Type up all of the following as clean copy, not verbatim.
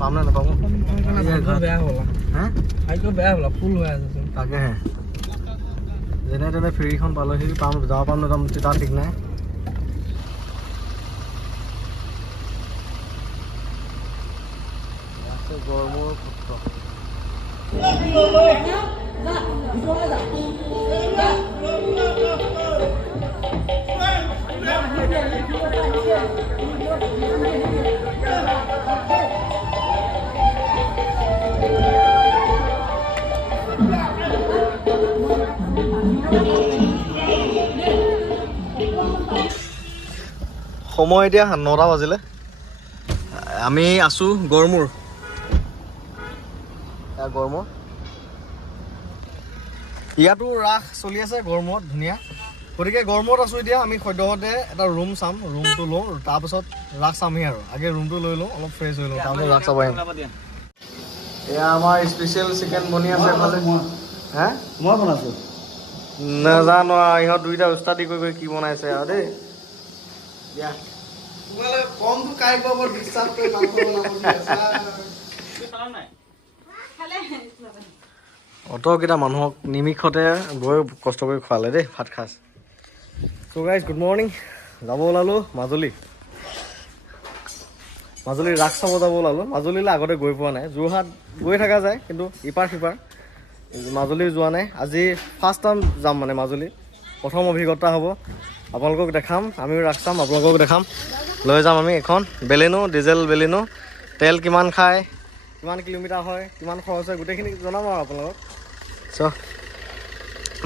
পাম নে নাপাম বেয়া হ'ল হা ভাগ্য বেয়া হ'ল ফুল হৈ আছে তাকেহে যেনে তেনে ফেৰীখন পালোহি পাম যাব পাম নাযাম তাৰ ঠিক নাই গড়মূৰ সত্ৰ সময় এতিয়া 9টা বাজিলে আমি আছো গড়মূৰ গড়মূৰ ইয়াতো ৰাস চলি আছে গড়মূৰত ধুনীয়া গতিকে গড়মূৰত আছো এতিয়া আমি সদ্যহতে এটা ৰুম চাম ৰুমটো লওঁ তাৰপিছত ৰাস চামহি আৰু আগে ৰুমটো লৈ লওঁ অলপ ফ্ৰেছ হৈ লওঁ তাৰপিছত ৰাস চাব আহিম এয়া আমাৰ স্পেচিয়েল চিকেন বনি আছে এফালে হে মই বনাইছো নাজানো ইহঁত দুইটা উস্তাদি কৰি কি বনাইছে আৰু দেই দিয়া তোমালোকে কমটো কাই কোৱা বৰ বিশ্বাস কৰি মাংস অতকেইটা মানুহক নিমিষতে গৈ কষ্ট কৰি খোৱালে দেই ভাত খাজ চ' গাইজ গুড মৰ্ণিং যাব ওলালোঁ মাজুলী ৰাস চাব যাব ওলালোঁ মাজুলীলৈ আগতে গৈ পোৱা নাই যোৰহাট গৈ থকা যায় কিন্তু ইপাৰ সিপাৰ মাজুলী যোৱা নাই আজি ফাৰ্ষ্ট টাইম যাম মানে মাজুলী প্ৰথম অভিজ্ঞতা হ'ব আপোনালোকক দেখাম আমিও ৰাস চাম আপোনালোকক দেখাম লৈ যাম আমি এখন বেলেনো ডিজেল বেলেনো তেল কিমান খায় কিমান কিলোমিটাৰ হয় কিমান খৰচ হয় গোটেইখিনি জনাম আৰু আপোনালোকক চ'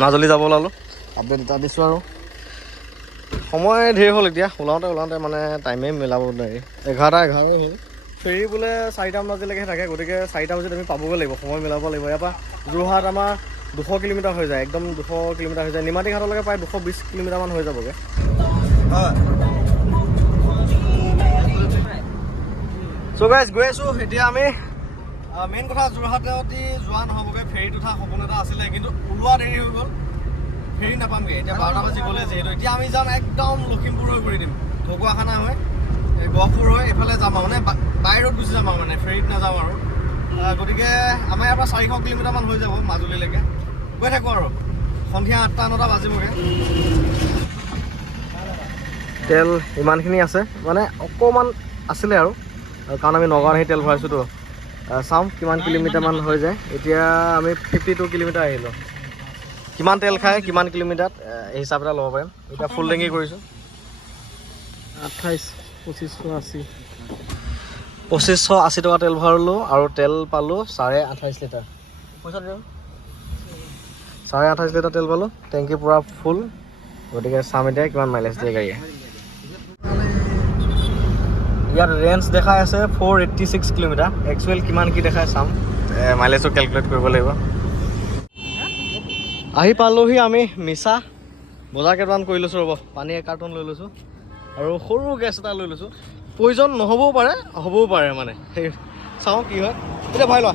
মাজুলী যাব ওলালোঁ আপডেট এটা দিছোঁ আৰু সময় ধেৰ হ'ল এতিয়া ওলাওঁতে মানে টাইমেই মিলাব নোৱাৰি 11:11 হ'ল ফেৰী বোলে 4টা বাজিলৈকে থাকে গতিকে 4টা বজাত আমি পাবগৈ লাগিব সময় মিলাব লাগিব ইয়াৰ পৰা যোৰহাট আমাৰ 200 কিলোমিটাৰ হৈ যায় একদম 200 কিলোমিটাৰ হৈ যায় নিমাতী ঘাটলৈকে প্ৰায় 220 কিলোমিটাৰমান হৈ যাবগৈ চ' গাইজ গৈ আছোঁ এতিয়া আমি মেইন কথা যোৰহাটে যোৱা নহ'বগৈ ফেৰীত উঠা সপোন এটা আছিলে কিন্তু ওলোৱা দেৰি হৈ গ'ল ফেৰী নাপামগৈ এতিয়া 12টা বাজি গ'লে যিহেতু এতিয়া আমি যাম একদম লখিমপুৰ হৈ কৰি দিম ঢকুৱাখানা হৈ গহপুৰ হৈ এইফালে যাম আৰু মানে বাহিৰত গুচি যাম আৰু মানে ফেৰীত নাযাওঁ আৰু গতিকে আমাৰ ইয়াৰ পৰা 400 কিলোমিটাৰমান হৈ যাব মাজুলীলৈকে গৈ থাকোঁ আৰু সন্ধিয়া 8টা-9টা বাজিবগৈ তেল ইমানখিনি আছে মানে অকণমান আছিলে আৰু কাৰণ আমি নগাঁৱত আহি তেল ভৰাইছোঁতো চাওঁ কিমান কিলোমিটাৰমান হৈ যায় এতিয়া আমি 52 কিলোমিটাৰ আহিলোঁ কিমান তেল খায় কিমান কিলোমিটাৰত এই হিচাপ এটা ল'ব পাৰিম এতিয়া ফুল টেংকি কৰিছোঁ 2580 টকা তেল ভৰালোঁ আৰু তেল পালোঁ 28.5 লিটাৰ পইচা দিওঁ 28.5 লিটাৰ তেল পালোঁ টেংকি পূৰা ফুল গতিকে চাম এতিয়া কিমান মাইলেজ দিয়ে গাড়ীয়ে ইয়াত ৰেঞ্জ দেখাই আছে 486 কিলোমিটাৰ একচুৱেল কিমান কি দেখাই চাম মাইলেজটো কেলকুলেট কৰিব লাগিব আহি পালোহি আমি মিছা বজাৰ কেইটামান কৰি লৈছোঁ ৰ'ব পানী 1 কাৰ্টন লৈ লৈছোঁ আৰু সৰু গেছ এটা লৈ লৈছোঁ প্ৰয়োজন নহ'বও পাৰে হ'বও পাৰে মানে সেই চাওঁ কি হয় এতিয়া ভাই লোৱা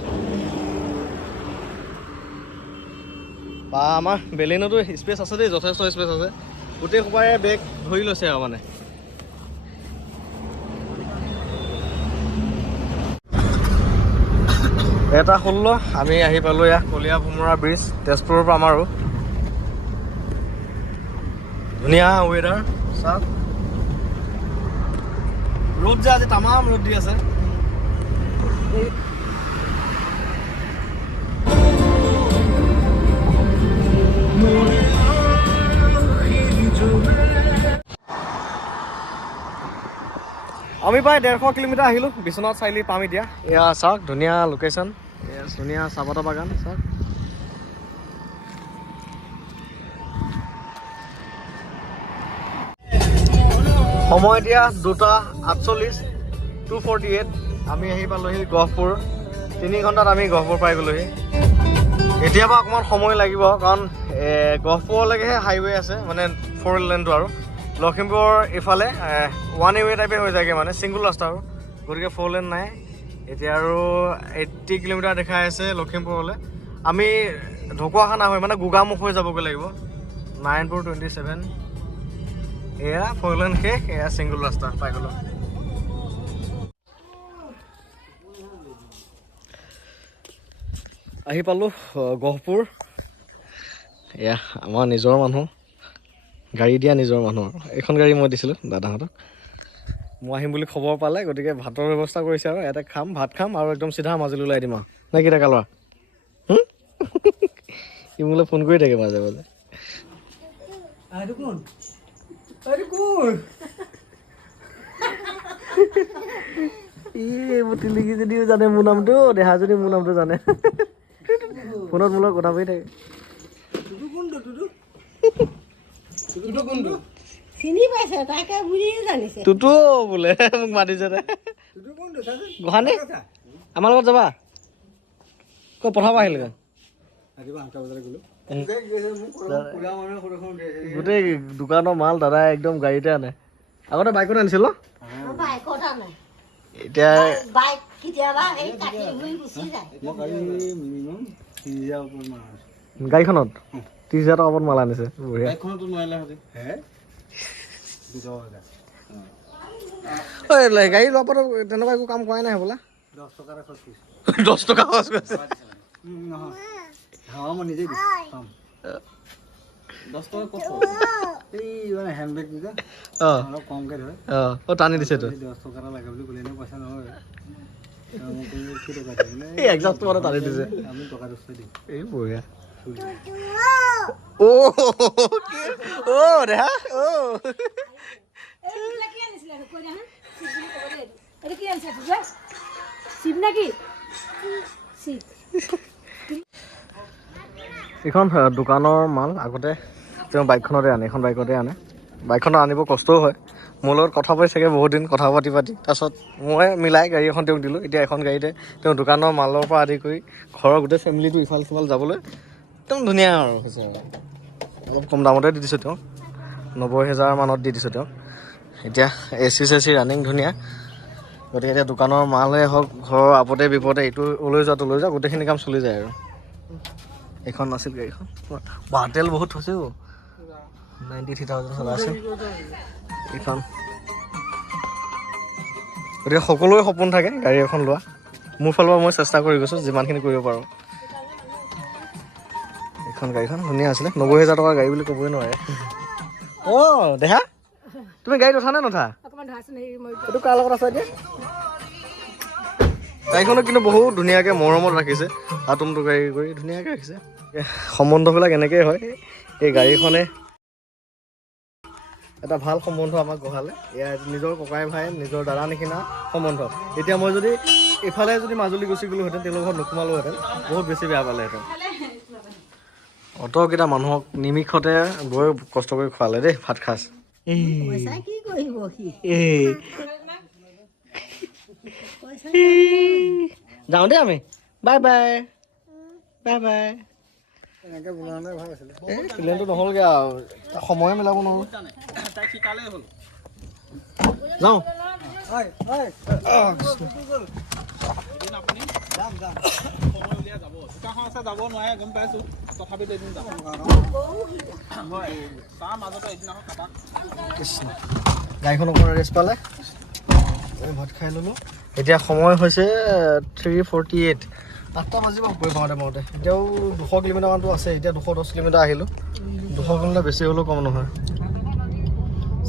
বা আমাৰ বেলেনতো স্পেচ আছে দেই যথেষ্ট স্পেচ আছে গোটেই সোপাৰে বেগ ধৰি লৈছে আৰু মানে এটা 16 আমি আহি পালোঁ ইয়াত কলীয়া ভোমোৰা ব্ৰিজ তেজপুৰৰ পৰা আমাৰো ধুনীয়া ৱেডাৰ চাওক ৰ'দ যে আজি তামাম ৰ'দ দি আছে আমি প্ৰায় 150 কিলোমিটাৰ আহিলোঁ বিশ্বনাথ চাৰিআলি পাম এতিয়া এয়া চাওক ধুনীয়া লোকেশ্যন এয়া ধুনীয়া চাহপাতৰ বাগান চাওক সময় এতিয়া 2:48 2:48 আমি আহি পালোহি গহপুৰ 3 ঘণ্টাত আমি গহপুৰ পাই গ'লোহি এতিয়া পৰা অকণমান সময় লাগিব কাৰণ গহপুৰলৈকেহে হাইৱে আছে মানে 4 লেনটো আৰু লখিমপুৰ ইফালে 1 ৱে টাইপে হৈ যায়গৈ মানে ছিংগুল ৰাস্তা আৰু গতিকে 4 লেন নাই এতিয়া আৰু 80 কিলোমিটাৰ দেখাই আছে লখিমপুৰলৈ আমি ঢকুৱাখানা হৈ মানে গোগামুখ হৈ যাবগৈ লাগিব 9:27 এয়া 4 লেন শেষ এয়া ছিংগুল ৰাস্তা পাই গ'লোঁ আহি পালোঁ গহপুৰ। এয়া আমাৰ নিজৰ মানুহ, গাড়ী দিয়া নিজৰ মানুহ। এইখন গাড়ী মই দিছিলোঁ দাদাহঁতক। মই আহিম বুলি খবৰ পালে, গতিকে ভাতৰ ব্যৱস্থা কৰিছে আৰু ইয়াতে খাম, ভাত খাম আৰু একদম চিধা মাজুলী ওলাই দিম আৰু নে কি ডেকা ল'ৰা? সি মোলৈ ফোন কৰি থাকে মাজে মাজে। এইবোৰ তিলিকি যদিও জানে মোৰ নামটো, দেহা যদি মোৰ নামটো জানে। ফোনত মোৰ লগত কথা পাতি থাকে। চিনি পাইছে তাকে বুলিয়ে জানিছে। তুতু বোলে মোক মাতিছে দে। গোহানি আমাৰ লগত যাবা? ক'ত পঠাব আহিলে? গোটেই দোকানৰ মাল দাদাই একদম গাড়ীতে আনে। আগতে বাইকত আনিছিল ন? বাইকত আনে। এতিয়া বাইক কেতিয়াবা এই কাটি ঘূৰি গুচি যায়। গাড়ীখনত 30,000 টকা ওপৰত মাল আনিছে। বঢ়িয়া। গাড়ী লোৱাৰ পৰা তেনেকুৱা একো কাম কৰাই নাই হ'বলা? 10 টকা খৰচ কৰিছে। টানি দিছে তো একজাষ্টটো মানে টানি দিছে। এই বঢ়িয়া। দেহা এইখন দোকানৰ মাল আগতে তেওঁ বাইকখনতে আনে, এইখন বাইকতে আনে। বাইকখনত আনিব কষ্টও হয়। মোৰ লগত কথা পাতি চাগে বহুত দিন কথা পাতি তাৰপাছত মই মিলাই গাড়ী এখন তেওঁক দিলোঁ। এতিয়া এখন গাড়ীতে তেওঁ দোকানৰ মালৰ পৰা আদি কৰি ঘৰৰ গোটেই ফেমিলিটো ইফাল সিফাল যাবলৈ একদম ধুনীয়া আৰু হৈছে। অলপ কম দামতে দি দিছোঁ তেওঁক, 90,000 মানত দি দিছোঁ তেওঁক। এতিয়া AC ৰানিং ধুনীয়া। গতিকে এতিয়া দোকানৰ মালেই হওক, ঘৰৰ আপদে বিপদে ইটো ওলৈ যোৱা তলৈ যোৱা গোটেইখিনি কাম চলি যায় আৰু। এইখন নাছিল গাড়ীখন। তেল বহুত হৈছে 93,000 চলা আছে এইখন। গতিকে সকলোৰে সপোন থাকে গাড়ী এখন লোৱা। মোৰ ফালৰ পৰা মই চেষ্টা কৰি গৈছোঁ যিমানখিনি কৰিব পাৰোঁ। এইখন গাড়ীখন ধুনীয়া আছিলে। 90,000 টকাৰ গাড়ী বুলি ক'বই নোৱাৰে। দেহা তুমি গাড়ীত উঠা নে নুঠা? এইটো কাৰ লগত আছা এতিয়া? গাড়ীখনক কিন্তু বহুত ধুনীয়াকৈ মৰমত ৰাখিছে, আতুমটো গাড়ী কৰি ধুনীয়াকৈ ৰাখিছে। সম্বন্ধবিলাক এনেকেই হয়। এই গাড়ীখনে এটা ভাল সম্বন্ধ আমাক গঢ়ালে। এয়া নিজৰ ককাই ভাই, নিজৰ দাদা নিচিনা সম্বন্ধ। এতিয়া মই যদি ইফালে যদি মাজুলী গুচি গ'লোহেঁতেন, তেওঁলোকৰ ঘৰত নোসোমালোহেঁতেন, বহুত বেছি বেয়া পালেহেঁতেন। অতকেইটা মানুহক নিমিষতে গৈ কষ্ট কৰি খোৱালে দেই ভাত সাজ। কি কৰিব সি? যাওঁ দেই আমি। Bye bye bye bye. প্লেনটো নহ'লগৈ আৰু সময়ে মিলাব নোৱাৰো। যাওঁ। যাব নোৱাৰে গম পাইছো, তথাপিতো এদিন যাব। তাৰ মাজতে এদিনাখন গাড়ীখন অকণ ৰেষ্ট পালে, ভাত খাই ল'লোঁ। এতিয়া সময় হৈছে 3:48। 8টা বাজিব গৈ পাওঁতে। এতিয়াও 200 কিলোমিটাৰমানটো আছে। এতিয়া 210 কিলোমিটাৰ আহিলোঁ। 200 কিলোমিটাৰ বেছি হ'লেও কম নহয়।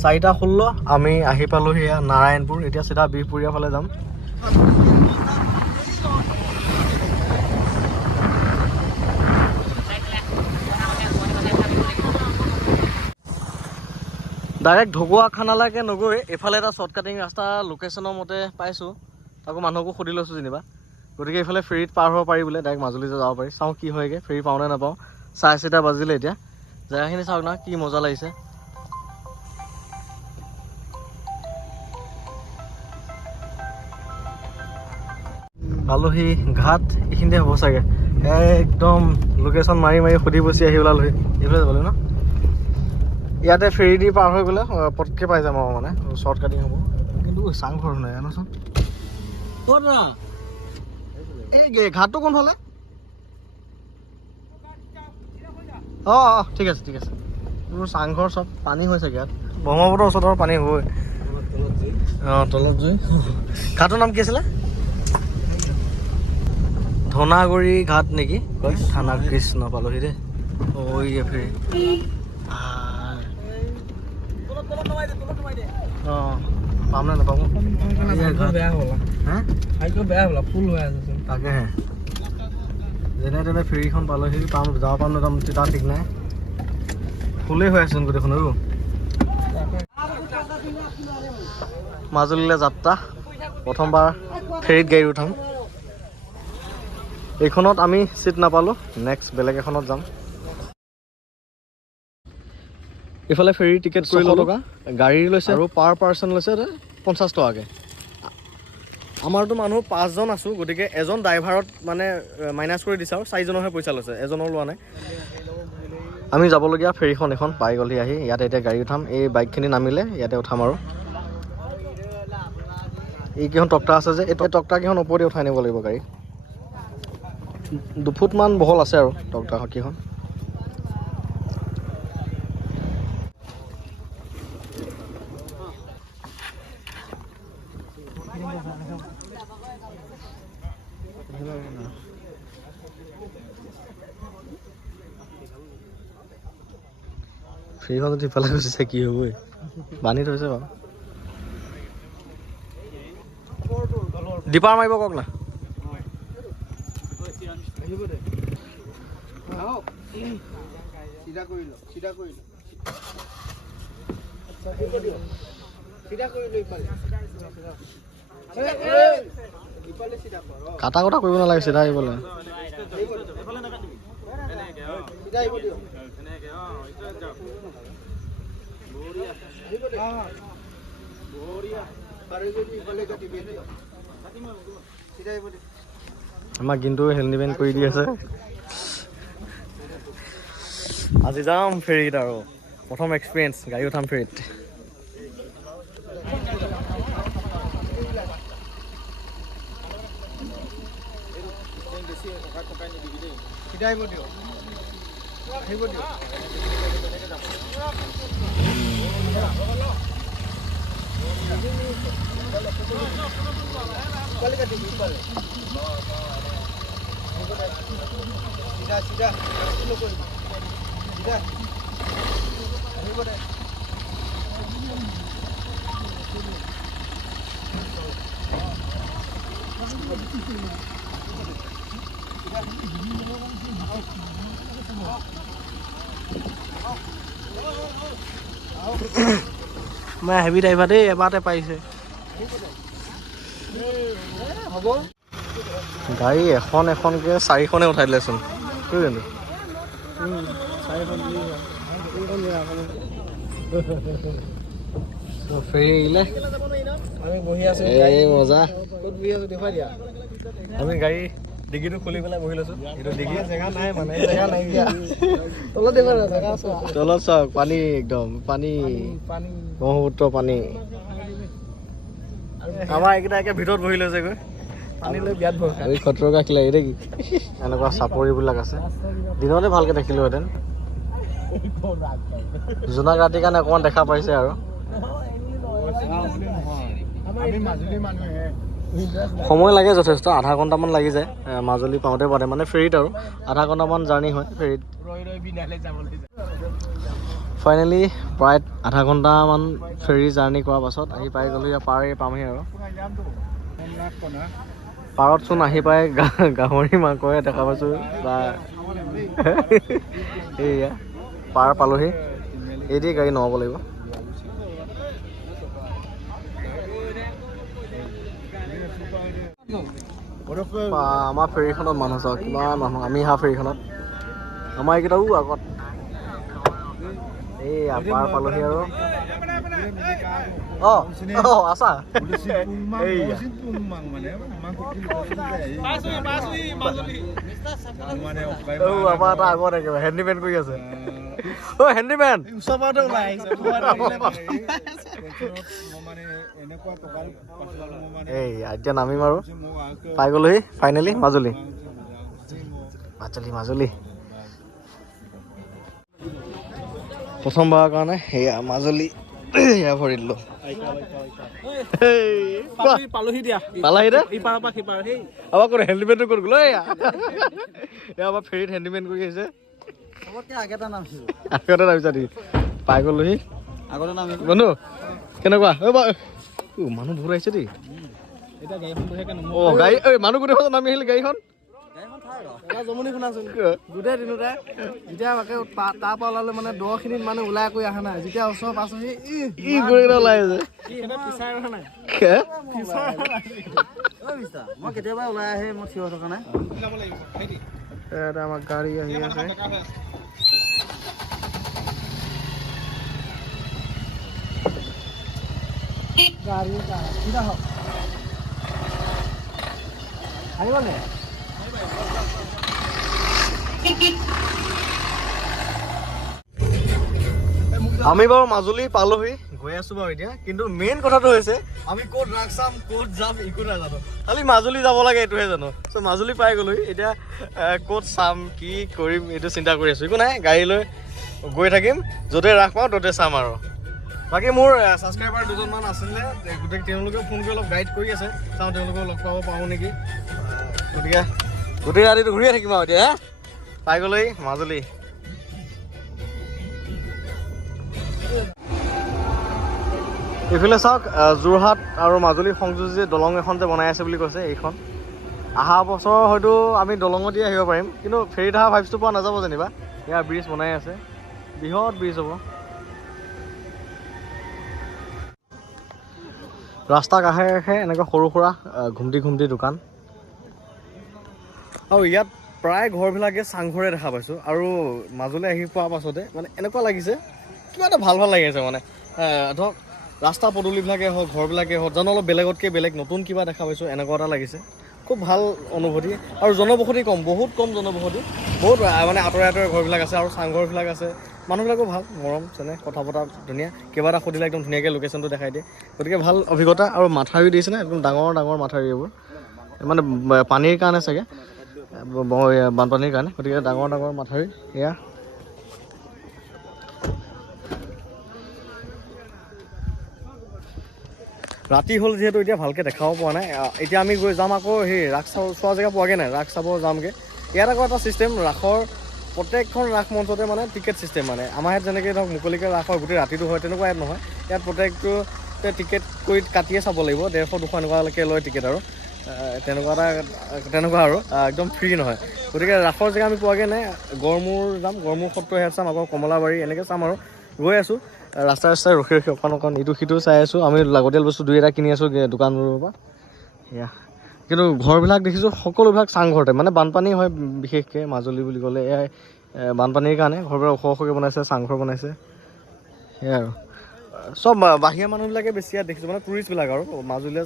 4:16 আমি আহি পালোঁ সেয়া নাৰায়ণপুৰ। এতিয়া চিধা বিহপুৰীয়া ফালে যাম। ডাইৰেক্ট ঢকুৱাখানালৈকে নগৈ এইফালে এটা শ্বৰ্টকাটিং ৰাস্তা লোকেশ্যনৰ মতে পাইছোঁ। আকৌ মানুহকো সুধি লৈছোঁ যেনিবা। গতিকে এইফালে ফেৰীত পাৰ হ'ব পাৰি বোলে, ডাইৰেক্ট মাজুলীতে যাব পাৰি। চাওঁ কি হয়গৈ, ফেৰী পাওঁ নে নাপাওঁ। 4:30 বাজিলে এতিয়া। জেগাখিনি চাওক না, কি মজা লাগিছে। পালোহি ঘাট, এইখিনিতে হ'ব চাগে। একদম লোকেশ্যন মাৰি সুধি পুচি আহি ওলালোহি। এইফালে যাবলৈ ন? ইয়াতে ফেৰী দি পাৰ হৈ গ'লে পটকৈ পাই যাম আৰু মানে শ্বৰ্ট কাটিং হ'ব। কিন্তু চাংঘৰ নাই আনোচোন। ক'ত না? এই ঘাটটো কোনফালে? অঁ ঠিক আছে। মোৰ চাংঘৰ চব পানী হৈ চাগে ইয়াত। ব্ৰহ্মপুত্ৰৰ ওচৰত আৰু পানী হ'বই। তলত জুই। ঘাটৰ নাম কি আছিলে? ধনাগুৰি ঘাট নেকি কয় থানা কৃষ্ণ পালোহি দেই ঐ ফেৰি অঁ পাম নে নাপাম বেয়া হ'ল হা ভাগ্য বেয়া হ'ল ফুল হৈ আছে তাকেহে যেনে তেনে ফেৰীখন পালোহি পাম যাব পাম নাযাম তেতিয়া ঠিক নাই ফুলেই হৈ আছে গোটেইখন আৰু মাজুলীলৈ যাত্ৰা প্ৰথমবাৰ ফেৰীত গাড়ী উঠাম এইখনত আমি চিট নাপালোঁ নেক্সট বেলেগ এখনত যাম ইফালে ফেৰী টিকেট 600 টকা গাড়ী লৈছে আৰু পাৰ পাৰ্চন লৈছে 50 টকাকৈ আমাৰতো মানুহ 5 জন আছোঁ গতিকে এজন ড্ৰাইভাৰত মানে মাইনাছ কৰি দিছে আৰু 4 জনৰহে পইচা লৈছে এজনৰ লোৱা নাই আমি যাবলগীয়া ফেৰীখন এখন পাই গ'লহি আহি ইয়াতে এতিয়া গাড়ী উঠাম এই বাইকখিনি নামিলে ইয়াতে উঠাম আৰু এইকেইখন টক্টা আছে যে এই টক্টাকেইখন ওপৰতে উঠাই নিব লাগিব গাড়ী 2 ফুটমান বহল আছে আৰু টক্টাকেইখন ফেৰীখন যদি ইফালে গৈছে কি হ'ব বান্ধি থৈছে বাৰু দীপাৰ মাৰিব কওক না কাটা কটা কৰিব নালাগে চিধা আহিবলৈ আমাক কিন্তু হেলমেট কৰি দি আছে আজি যাম ফেৰীত আৰু প্ৰথম এক্সপিৰিয়েঞ্চ গাড়ী উঠাম ফেৰীত মই হেভি ড্ৰাইভাৰ দেই এবাৰতে পাৰিছে গাড়ী এখন এখনকৈ 4খনে উঠাই দিলেচোন কিন্তু ফেৰী আহিলে আমি বহি আছো এই মজা ক'ত বহি আছো দেখুৱাই দিয়া আমি গাড়ী ডিগিটো খুলি পেলাই বহি লৈছোঁ এইটো ডিগি জেগা নাই মানে জেগা নাই তলত দিব জেগা আছে তলত চাওক পানী একদম পানী পানী ব্ৰহ্মপুত্ৰ পানী আমাৰ এইকেইটা একে ভিতৰত বহি লৈছে গৈ পানী লৈ বিয়াত ভৰসা এই খতৰকা খিলাই নেকি এনেকুৱা চাপৰিবিলাক আছে দিনতে ভালকৈ দেখিলোহেঁতেন জোনাক ৰাতিৰ কাৰণে অকণমান দেখা পাইছে আৰু সময় লাগে যথেষ্ট আধা ঘণ্টামান লাগি যায় মাজুলী পাওঁতে পাওঁতে মানে ফেৰীত আৰু আধা ঘণ্টামান জাৰ্ণি হয় ফেৰীত ফাইনেলি প্ৰায় আধা ঘণ্টামান ফেৰী জাৰ্ণি কৰাৰ পাছত আহি পাই গ'লো ইয়াৰ পাৰেই পামহি আৰু পাৰতচোন আহি পাই গাহৰি মাংসহে দেখা পাইছোঁ বা এইয়া পাৰ পালোহি এইদি গাড়ী নমাব লাগিব আমাৰ ফেৰীখনত মানুহ চাওক কিমান মানুহ আমি অহা ফেৰীখনত আমাৰ এইকেইটাও আগত এই পাৰ পালোহি আৰু আছা আমাৰ এটা আগত একেবাৰে হেণ্ডিমেন কৰি আছে হেণ্ডিমেন এই এতিয়া নামিম আৰু পাই গ'লোহি ফাইনেলি মাজুলী প্ৰথমবাৰৰ কাৰণে সেয়া মাজুলী এয়া ভৰি দিলোঁ পালোহি দিয়া পালাহি দে ইপাৰৰ পৰা সিপাৰ সেই আমাৰ ক'ত হেণ্ডিমেনটো ক'ত গ'ল এয়া আমাৰ ফেৰীত হেণ্ডিমেন কৰি আহিছে চবতকে আগতে নামিছো আগতে নামিছা নেকি পাই গ'লোহি আগতে নামিছো বন্ধু কেনেকুৱা মানুহ বহুত আহিছে দেই এতিয়া গাড়ীখন বহে কেনে গাড়ী মানুহ গোটেইখন নামি আহিলে গাড়ীখন জমনি শুনাচোন গোটেই দিনোতে যেতিয়া তাৰ পৰা ওলালে মানে দখিনিত মানে ওলাই কৰি অহা নাই যেতিয়া ওচৰ পাছহি ই গৈ ওলাই আছে পিছাই ৰখা নাই মই কেতিয়াবা ওলাই আহে মই থিয় থকা নাই আমাৰ গাড়ী আহি আছে আহিবনে আমি বাৰু মাজুলী পালোহি গৈ আছো বাৰু এতিয়া কিন্তু মেইন কথাটো হৈছে আমি ক'ত ৰাস চাম ক'ত যাম একো নাজানো খালি মাজুলী যাব লাগে এইটোহে জানো চ' মাজুলী পাই গ'লোহি এতিয়া ক'ত চাম কি কৰিম এইটো চিন্তা কৰি আছো একো নাই গাড়ী লৈ গৈ থাকিম য'তে ৰাস পাওঁ ত'তে চাম আৰু বাকী মোৰ ছাবস্ক্ৰাইবাৰ দুজনমান আছিলে গোটেই তেওঁলোকেও ফোন কৰি অলপ গাইড কৰি আছে চাওঁ তেওঁলোকেও লগ পাব পাৰোঁ নেকি গতিকে গোটেই ৰাতিটো ঘূৰিয়ে থাকিম আৰু এতিয়া পাই গ'লোহি মাজুলী এইফালে চাওক যোৰহাট আৰু মাজুলী সংযোজী যে দলং এখন যে বনাই আছে বুলি কৈছে এইখন অহা বছৰ হয়তো আমি দলঙত দি আহিব পাৰিম কিন্তু ফেৰীত অহা ভাইবছটো পোৱা নাযাব যেনিবা ইয়াৰ ব্ৰিজ বনাই আছে বৃহৎ ব্ৰিজ হ'ব ৰাস্তাৰ কাষে কাষে এনেকৈ সৰু সুৰা ঘুমটি দোকান আৰু ইয়াত প্ৰায় ঘৰবিলাকে চাংঘৰে দেখা পাইছোঁ আৰু মাজুলী আহি পোৱাৰ পাছতে মানে এনেকুৱা লাগিছে কিবা এটা ভাল লাগি আছে মানে ধৰক ৰাস্তা পদূলিবিলাকে হওক ঘৰবিলাকে হওক জানো অলপ বেলেগতকৈ বেলেগ নতুন কিবা দেখা পাইছোঁ এনেকুৱা এটা লাগিছে খুব ভাল অনুভূতি আৰু জনবসতি কম বহুত কম জনবসতি বহুত মানে আঁতৰে আঁতৰে ঘৰবিলাক আছে আৰু চাংঘৰবিলাক আছে মানুহবিলাকো ভাল মৰম চেনেহ কথা পতা ধুনীয়া কিবা এটা সুধিলে একদম ধুনীয়াকৈ লোকেশ্যনটো দেখাই দিয়ে গতিকে ভাল অভিজ্ঞতা আৰু মাথাউৰি দিছে একদম ডাঙৰ মাথাউৰি এইবোৰ মানে পানীৰ কাৰণে চাগে বানপানীৰ কাৰণে গতিকে ডাঙৰ মাথাউৰি এয়া ৰাতি হ'ল যিহেতু এতিয়া ভালকৈ দেখাব পৰা নাই এতিয়া আমি গৈ যাম আকৌ সেই ৰাস চোৱা জেগা পোৱাগৈ নাই ৰাস চাব যামগৈ ইয়াত আকৌ এটা ছিষ্টেম ৰাসৰ প্ৰত্যেকখন ৰাস মঞ্চতে মানে টিকেট ছিষ্টেম মানে আমাৰ ইয়াত যেনেকৈ ধৰক মুকলিকৈ ৰাস হয় গোটেই ৰাতিটো হয় তেনেকুৱা ইয়াত নহয় ইয়াত প্ৰত্যেকটোতে টিকেট কৰি কাটিয়ে চাব লাগিব 150-200 এনেকুৱালৈকে লয় টিকেট আৰু তেনেকুৱা আৰু একদম ফ্ৰী নহয় গতিকে ৰাসৰ জেগা আমি পোৱাগৈ নাই গড়মূৰ যাম গড়মূৰ সত্ৰ ইয়াত চাম আকৌ কমলাবাৰী এনেকৈ চাম আৰু গৈ আছোঁ ৰাস্তাই ৰখি অকণ ইটো সিটো চাই আছোঁ আমি লাগতিয়াল বস্তু 2-এটা কিনি আছোঁ দোকানবোৰৰ পৰা সেয়া কিন্তু ঘৰবিলাক দেখিছোঁ সকলোবিলাক চাংঘৰতে মানে বানপানী হয় বিশেষকৈ মাজুলী বুলি ক'লে এয়াই বানপানীৰ কাৰণে ঘৰবিলাক ওখকৈ বনাইছে চাংঘৰ বনাইছে সেয়াই আৰু চব বাহিৰা মানুহবিলাকে বেছি ইয়াত দেখিছোঁ মানে টুৰিষ্টবিলাক আৰু মাজুলীলৈ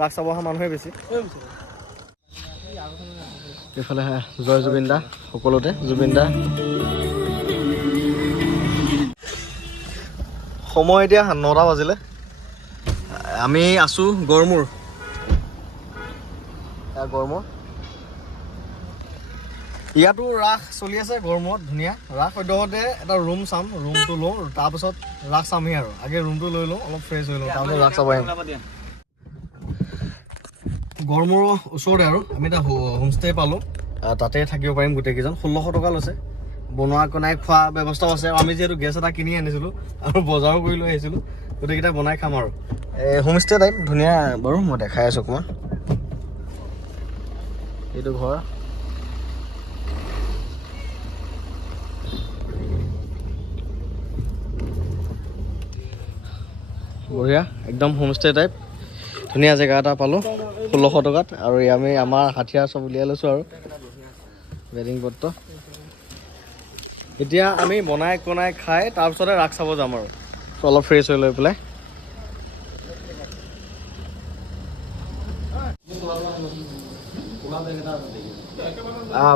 ৰাস চাব অহা মানুহে বেছি এইফালে জয় জুবিন দা সকলোতে জুবিন দা সময় এতিয়া 9টা বাজিলে আমি আছোঁ গড়মূৰ ইয়াতো ৰাস চলি আছে গড়মূৰত ধুনীয়া ৰাস সদ্যহতে এটা ৰুম চাম ৰুমটো লওঁ তাৰপিছত ৰাস চামহি আৰু আগে ৰুমটো লৈ লওঁ অলপ ফ্ৰেছ হৈ লওঁ তাৰপিছত ৰাস চাব আহিম গড়মূৰৰ ওচৰতে আৰু আমি এটা হোমষ্টে পালোঁ তাতে থাকিব পাৰিম গোটেইকেইজন 1600 টকা লৈছে বনোৱা কনাই খোৱা ব্যৱস্থাও আছে আমি যিহেতু গেছ এটা কিনি আনিছিলোঁ আৰু বজাৰো কৰি লৈ আহিছিলোঁ গোটেইকেইটা বনাই খাম আৰু হোমষ্টে টাইপ ধুনীয়া বাৰু মই দেখাই আছোঁ অকণমান এইটো ঘৰ বঢ়িয়া একদম হোমষ্টে টাইপ ধুনীয়া জেগা এটা পালোঁ 1600 টকাত আৰু আমি আমাৰ হাথিয়াৰ চব উলিয়াই লৈছোঁ আৰু বেডিং পত্ৰ এতিয়া আমি বনাই কনাই খাই তাৰপিছতে ৰাস চাব যাম আৰু অলপ ফ্ৰেছ হৈ লৈ পেলাই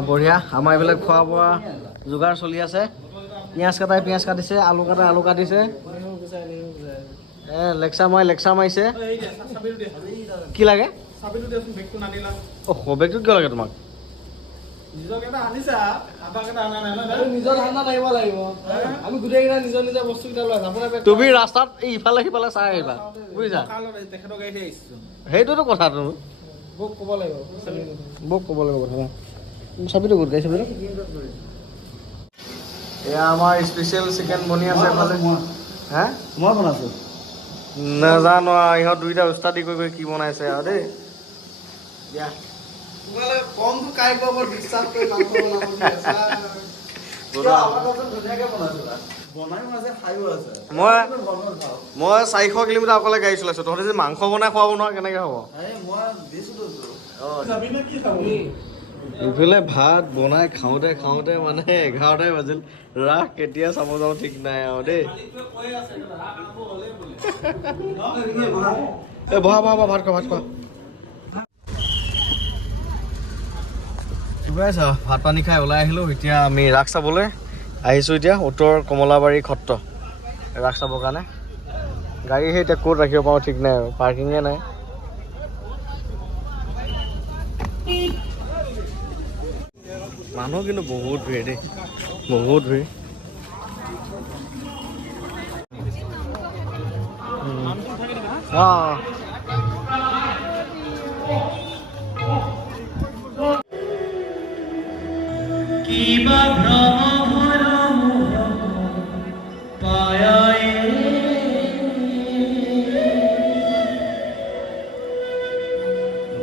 বঢ়িয়া আমাৰ এইবিলাক খোৱা বোৱা যোগাৰ চলি আছে পিঁয়াজ কাটাই পিঁয়াজ কাটিছে আলু কাটাই আলু কাটিছে লেকচাৰ মাৰিছে কি লাগে বেগটোত কিয় লাগে তোমাক নিজৰ ধাৰণাত আহিব লাগিব আমি গোটেইকেইটা নিজৰ নিজৰ বস্তুকেইটা লৈ আপোনাৰ তুমি ৰাস্তাত ইফালে সিফালে চাই আহিবা বুজিছা সেইটোতো কথাটো বৌক ক'ব লাগিব বৌক ক'ব লাগিব কথা চাবিটো ক'ত গাই চাবিটো এয়া আমাৰ স্পেচিয়েল চিকেন বনি আছে এফালে হা মই বনাইছোঁ নাজানো আৰু ইহঁত দুইটা উস্তাদি কৰি কি বনাইছে আৰু দেই দিয়া তোমালোকে কমটো কাই কোৱাৰ ওপৰত বিশ্বাস কৰি মাংস বনাব দি আছা ধুনীয়াকৈ বনাইছিলা বনাইও আছে খায়ো আছে মই 400 কিলোমিটাৰ অকলে গাড়ী চলাইছোঁ তহঁতে যে মাংস বনাই খুৱাব নোৱাৰ কেনেকৈ হ'ব মই দিছোঁতো খাবি নে কি খাবি ইফালে ভাত বনাই খাওঁতে মানে 11টাই বাজিল ৰাস কেতিয়া চাব যাওঁ ঠিক নাই আৰু দেই এই বহা ভাত খোৱা ভাত পানী খাই ওলাই আহিলোঁ এতিয়া আমি ৰাস চাবলৈ আহিছোঁ এতিয়া উত্তৰ কমলাবাৰী সত্ৰ ৰাস চাবৰ কাৰণে গাড়ী সেই এতিয়া ক'ত ৰাখিব পাৰোঁ ঠিক নাই আৰু পাৰ্কিঙে নাই মানুহ কিন্তু বহুত ভিৰ দেই বহুত ভিৰ অঁ কিবা ভ্ৰম পায়ায়ে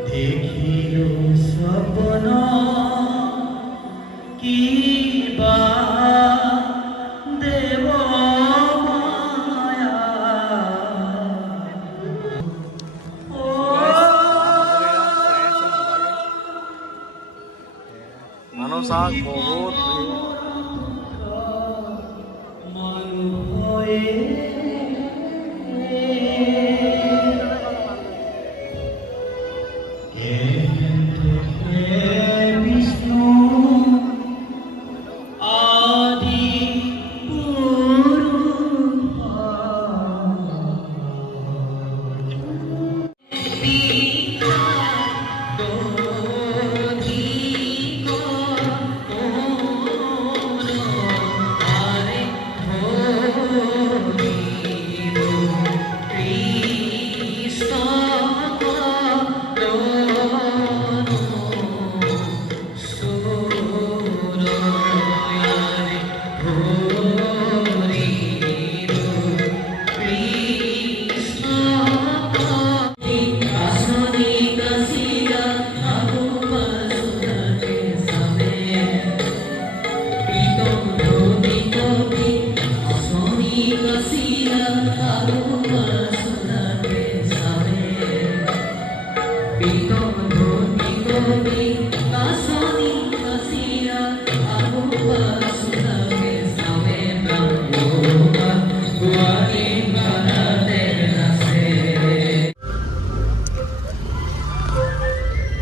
দেখিলো সপন কিবা দেৱ মায়া মানুহ চাওক বহুত বিষ্ণু আদি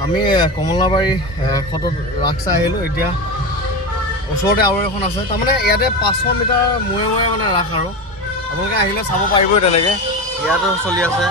আমি কমলাবাৰী সত্ৰত ৰাস চাই আহিলোঁ এতিয়া ওচৰতে আৰু এখন আছে তাৰমানে ইয়াতে 500 মিটাৰ মূৰে মানে ৰাস আৰু আপোনালোকে আহিলে চাব পাৰিবই তেনেকৈ ইয়াতো চলি আছে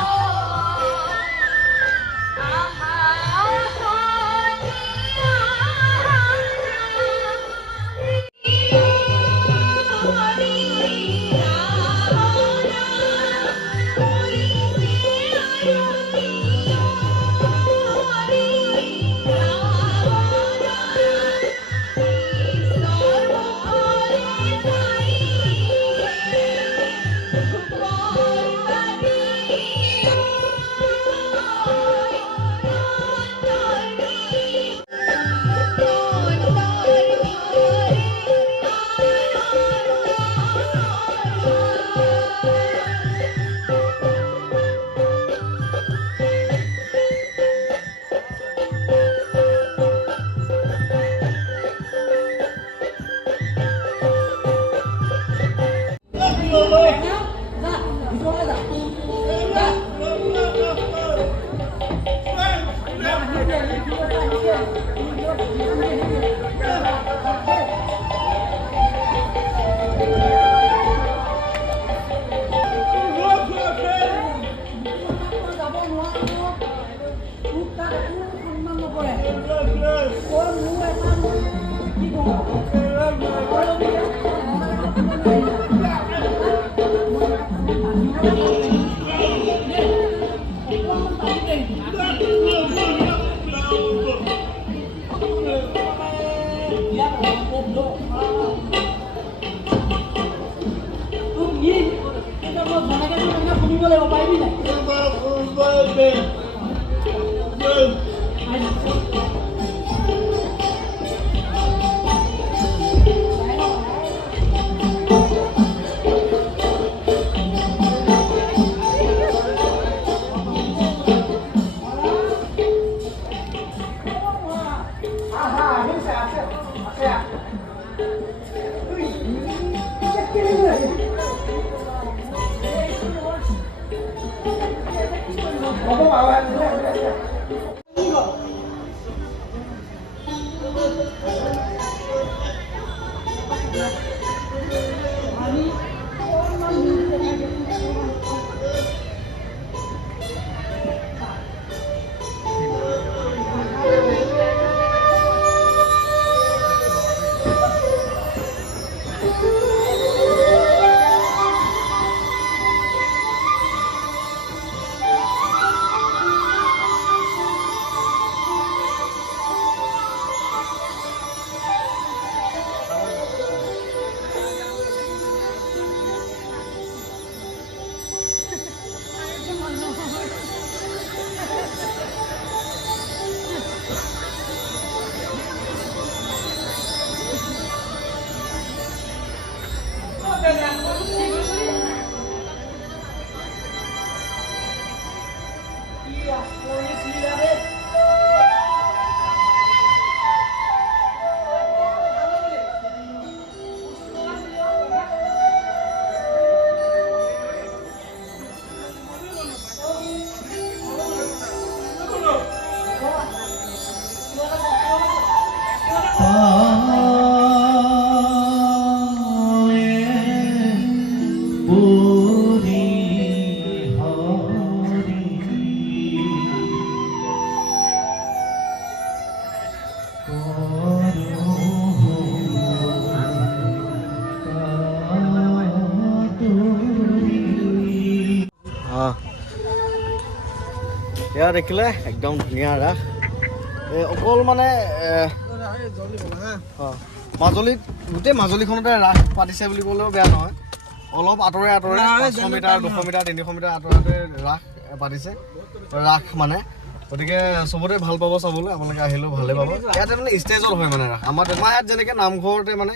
এয়া দেখিলে একদম ধুনীয়া ৰাস অকল মানে মাজুলীত গোটেই মাজুলীখনতে ৰাস পাতিছে বুলি ক'লেও বেয়া নহয় অলপ আঁতৰে 500 মিটাৰ 200 মিটাৰ 300 মিটাৰ আঁতৰতে ৰাস পাতিছে ৰাস মানে গতিকে চবতে ভাল পাব চাবলৈ আপোনালোকে আহিলেও ভালে পাব ইয়াতে মানে ষ্টেজত হয় মানে ৰাস আমাৰ ইয়াত যেনেকৈ নামঘৰতে মানে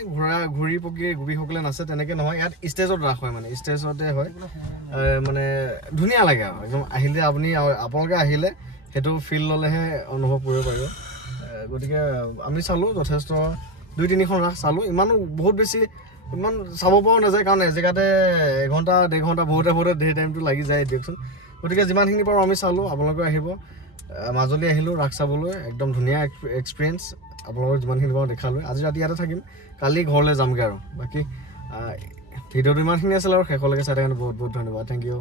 ঘূৰি পকি গোপীসকলে নাচে তেনেকৈ নহয় ইয়াত ষ্টেজত ৰাস হয় মানে ষ্টেজতে হয় মানে ধুনীয়া লাগে আৰু একদম আহিলে আপোনালোকে আহিলে সেইটো ফিল ল'লেহে অনুভৱ কৰিব পাৰিব গতিকে আমি চালোঁ যথেষ্ট 2-3খন ৰাস চালোঁ ইমানো বহুত বেছি ইমান চাব পৰাও নাযায় কাৰণ এজেগাতে 1 ঘণ্টা 1.5 ঘণ্টা বহুতে ধেৰ টাইমটো লাগি যায় দিয়কচোন গতিকে যিমানখিনি পাৰোঁ আমি চালোঁ আপোনালোকে আহিব মাজুলী আহিলোঁ ৰাস চাবলৈ একদম ধুনীয়া এক্সপিৰিয়েঞ্চ আপোনালোকক যিমানখিনি পাৰোঁ দেখালোঁ আজি ৰাতি ইয়াতে থাকিম কালি ঘৰলৈ যামগৈ আৰু বাকী ভিডিঅ'টো ইমানখিনি আছিল আৰু শেষলৈকে চাই কাৰণে বহুত বহুত ধন্যবাদ থেংক ইউ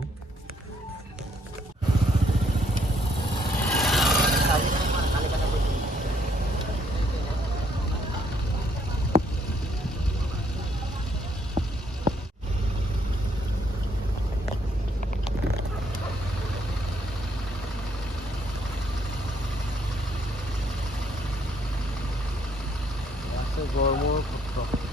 গড়মূৰ সত্ৰ